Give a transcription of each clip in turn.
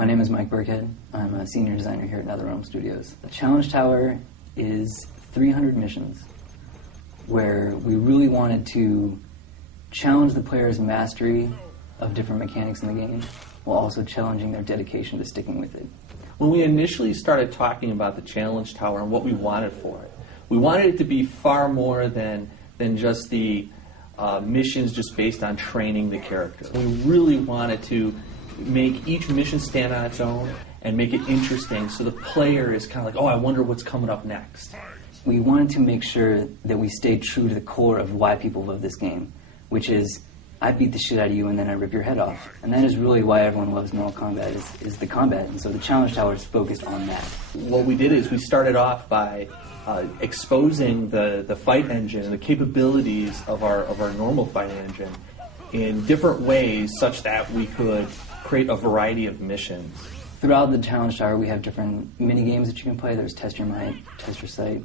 My name is Mike Burkhead. I'm a senior designer here at NetherRealm Studios. The Challenge Tower is 300 missions where we really wanted to challenge the player's mastery of different mechanics in the game while also challenging their dedication to sticking with it. When we initially started talking about the Challenge Tower and what we wanted for it, we wanted it to be far more than just the missions just based on training the character. We really wanted to make each mission stand on its own and make it interesting so the player is kind of like, oh, I wonder what's coming up next. We wanted to make sure that we stayed true to the core of why people love this game, which is, I beat the shit out of you and then I rip your head off. And that is really why everyone loves Mortal Kombat, is the combat. And so the Challenge Tower is focused on that. What we did is we started off by exposing the fight engine and the capabilities of our normal fight engine in different ways such that we could create a variety of missions. Throughout the Challenge Tower, we have different mini games that you can play. There's Test Your Might, Test Your Sight,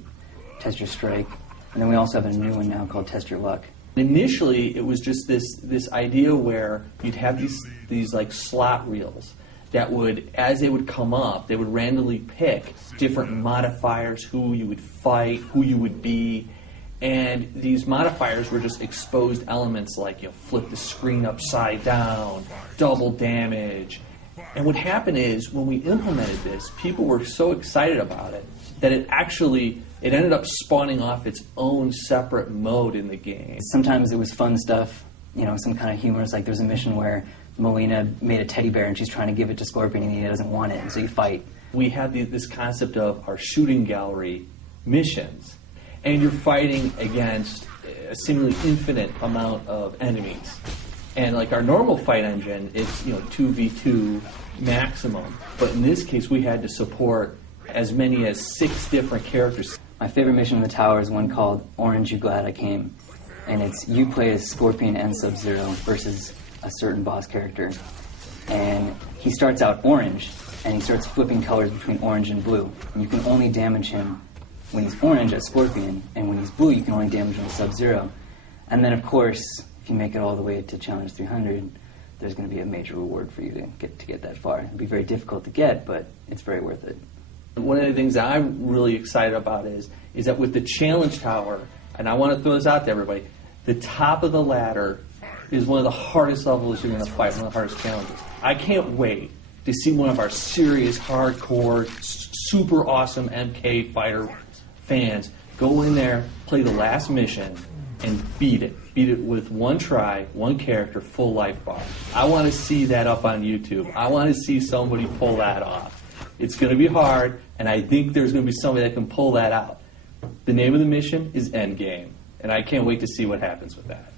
Test Your Strike, and then we also have a new one now called Test Your Luck. Initially, it was just this idea where you'd have these like slot reels that would, as they would come up, they would randomly pick different modifiers, who you would fight, who you would be, and these modifiers were just exposed elements like, you know, flip the screen upside down, double damage. And what happened is, when we implemented this, people were so excited about it that it ended up spawning off its own separate mode in the game. Sometimes it was fun stuff, you know, some kind of humorous, like there's a mission where Melina made a teddy bear and she's trying to give it to Scorpion and he doesn't want it, and so you fight. We have this concept of our shooting gallery missions, and you're fighting against a seemingly infinite amount of enemies. And like our normal fight engine, it's 2v2 maximum, but in this case we had to support as many as 6 different characters. My favorite mission in the tower is one called Orange, You Glad I Came, and it's you play as Scorpion and Sub-Zero versus a certain boss character, and he starts out orange and he starts flipping colors between orange and blue, and you can only damage him when he's orange as Scorpion, and when he's blue you can only damage him as Sub-Zero. And then of course, if you make it all the way to Challenge 300, there's going to be a major reward for you to get that far. It'll be very difficult to get, but it's very worth it. One of the things that I'm really excited about is that with the Challenge Tower, and I want to throw this out to everybody, the top of the ladder is one of the hardest levels you're going to fight, one of the hardest challenges. I can't wait to see one of our serious, hardcore, super awesome MK fighter fans go in there, play the last mission, and beat it. Beat it with one try, one character, full life bar. I want to see that up on YouTube. I want to see somebody pull that off. It's going to be hard, and I think there's going to be somebody that can pull that out. The name of the mission is Endgame, and I can't wait to see what happens with that.